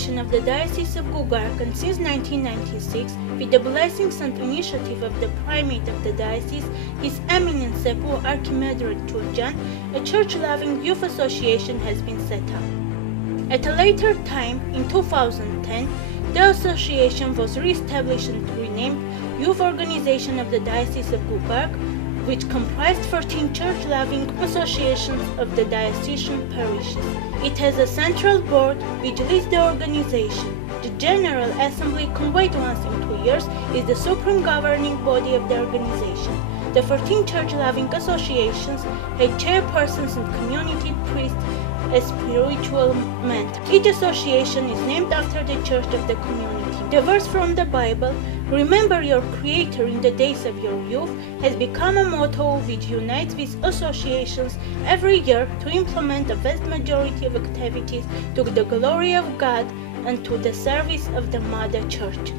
organization of the Diocese of Gugark, and since 1996, with the blessings and initiative of the primate of the diocese, His Eminence Sepu Archimandrite Tuljan, a church-loving youth association has been set up. At a later time, in 2010, the association was re-established and renamed Youth Organization of the Diocese of Gugark, which comprised 13 church-loving associations of the diocesan parishes. It has a central board which leads the organization. The General Assembly, convened once in 2 years, is the supreme governing body of the organization. The 14 church-loving associations had chairpersons and community priests as spiritual mentor. Each association is named after the church of the community. The verse from the Bible, "Remember your Creator in the days of your youth," has become a motto which unites these associations every year to implement the vast majority of activities to the glory of God and to the service of the Mother Church.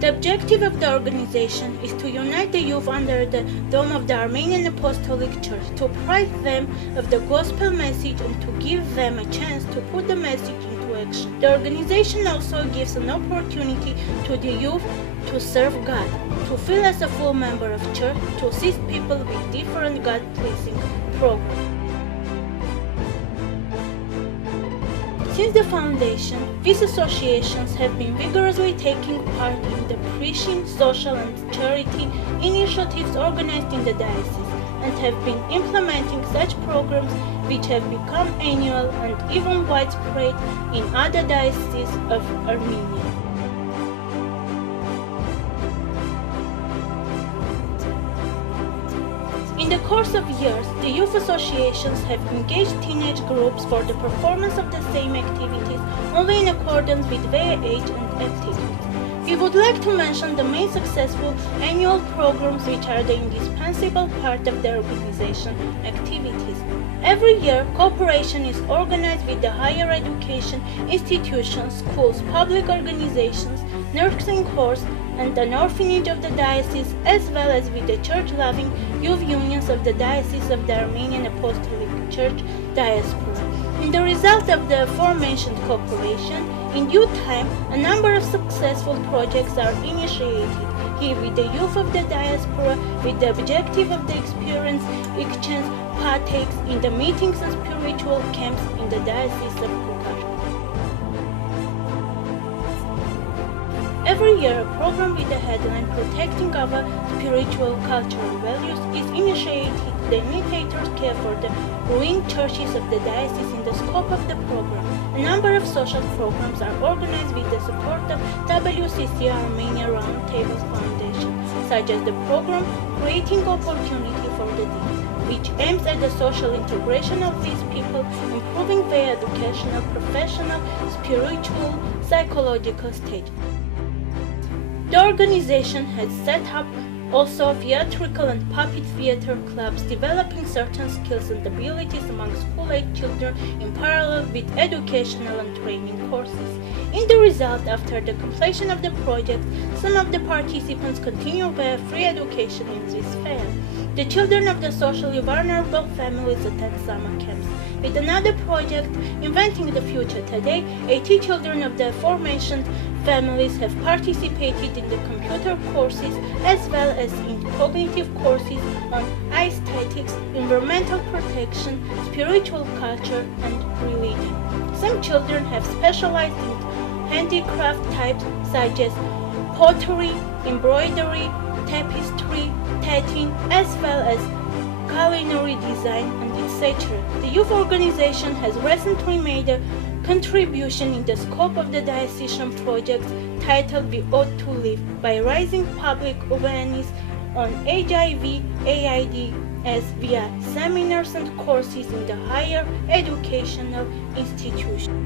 The objective of the organization is to unite the youth under the dome of the Armenian Apostolic Church, to apprise them of the gospel message and to give them a chance to put the message into action. The organization also gives an opportunity to the youth to serve God, to feel as a full member of church, to assist people with different God-pleasing programs. Since the foundation, these associations have been vigorously taking part in the preaching, social and charity initiatives organized in the diocese, and have been implementing such programs which have become annual and even widespread in other dioceses of Armenia. In the course of years, the youth associations have engaged teenage groups for the performance of the same activities only in accordance with their age and aptitudes. We would like to mention the main successful annual programs which are the indispensable part of the organization activities. Every year, cooperation is organized with the higher education institutions, schools, public organizations, nursing homes, and an orphanage of the diocese, as well as with the church-loving youth unions of the Diocese of the Armenian Apostolic Church Diaspora. In the result of the aforementioned cooperation, in due time, a number of successful projects are initiated, here with the youth of the diaspora, with the objective of the experience exchange partakes in the meetings and spiritual camps in the Diocese of Gugark. Every year, a program with the headline "Protecting our Spiritual Cultural Values" is initiated. The initiators care for the ruined churches of the diocese. In the scope of the program, a number of social programs are organized with the support of WCC Armenia Roundtable Foundation, such as the program "Creating Opportunity for the Deaf," which aims at the social integration of these people, improving their educational, professional, spiritual, psychological state. The organization has set up also theatrical and puppet theater clubs, developing certain skills and abilities among school-age children in parallel with educational and training courses. In the result, after the completion of the project, some of the participants continue their free education in this field. The children of the socially vulnerable families attend summer camps. With another project, Inventing the Future Today, 80 children of the aforementioned families have participated in the computer courses as well as in cognitive courses on aesthetics, environmental protection, spiritual culture, and religion. Some children have specialized in handicraft types such as pottery, embroidery, tapestry, tatting, as well as culinary design, and etc. The youth organization has recently made a contribution in the scope of the diocesan project titled "We Ought to Live" by raising public awareness on HIV/AIDS via seminars and courses in the higher educational institutions.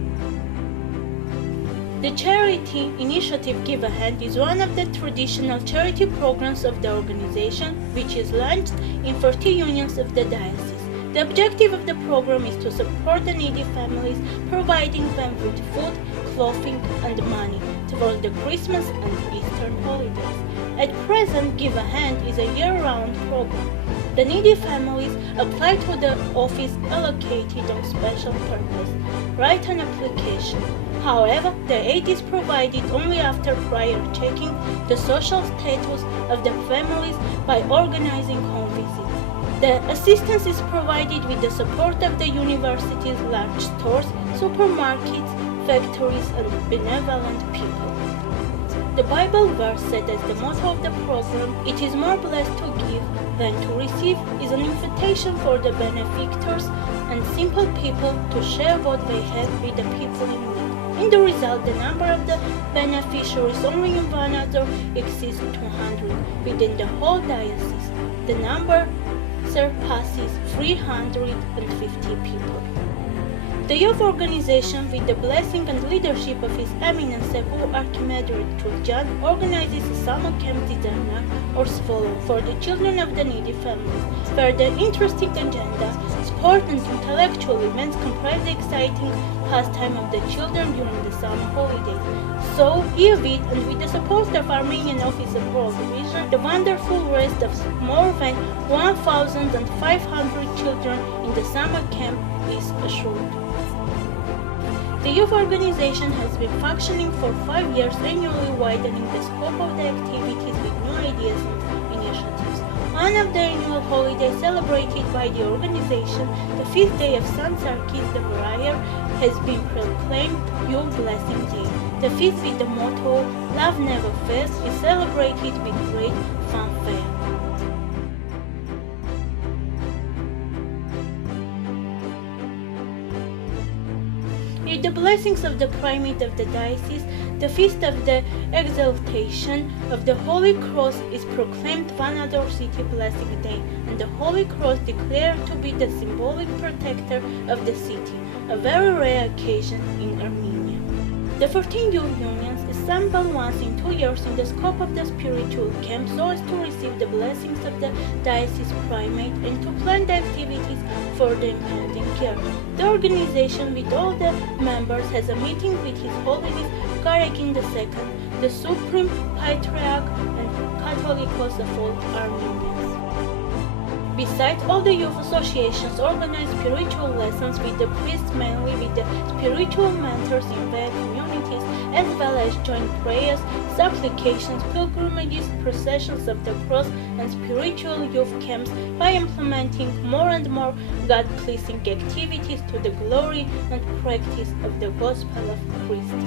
The charity initiative Give a Hand is one of the traditional charity programs of the organization, which is launched in 40 unions of the diocese. The objective of the program is to support the needy families, providing them with food, clothing, and money towards the Christmas and Easter holidays. At present, Give a Hand is a year-round program. The needy families apply to the office allocated on special purpose, write an application. However, the aid is provided only after prior checking the social status of the families by organizing home visits. The assistance is provided with the support of the university's large stores, supermarkets, factories, and benevolent people. The Bible verse said as the motto of the program, "It is more blessed to give than to receive," is an invitation for the benefactors and simple people to share what they have with the people in need. In the result, the number of the beneficiaries only in Vanuatu exceeds 200 within the whole diocese. The number surpasses 350 people. The youth organization, with the blessing and leadership of His Eminence Archimandrite Trujan, organizes a summer camp Dizana or Svolo for the children of the needy families, where the interesting agenda, sport and intellectual events comprise the exciting pastime of the children during the summer holidays. So, herewith, and with the support of Armenian Office of World Vision, the wonderful rest of more than 1,500 children in the summer camp is assured. The youth organization has been functioning for 5 years, annually widening the scope of the activities with new ideas and initiatives. One of the annual holidays celebrated by the organization, the feast day of Saint Sarkis the Warrior, has been proclaimed Youth Blessing Day. The feast with the motto "Love Never Fails" is celebrated with great fanfare. With the blessings of the primate of the diocese, the feast of the exaltation of the Holy Cross is proclaimed Vanuatu City Blessing Day, and the Holy Cross declared to be the symbolic protector of the city, a very rare occasion in Armenia. The 14 youth unions assemble once in 2 years in the scope of the spiritual camp so as to receive the blessings of the diocese primate and to plan the activities for the impending year. The organization with all the members has a meeting with His Holiness Gugark II, the Supreme Patriarch and Catholicos of all Armenians. Besides, all the youth associations organize spiritual lessons with the priests, mainly with the spiritual mentors in their communities, as well as joint prayers, supplications, pilgrimages, processions of the cross, and spiritual youth camps by implementing more and more God-pleasing activities to the glory and practice of the Gospel of Christ.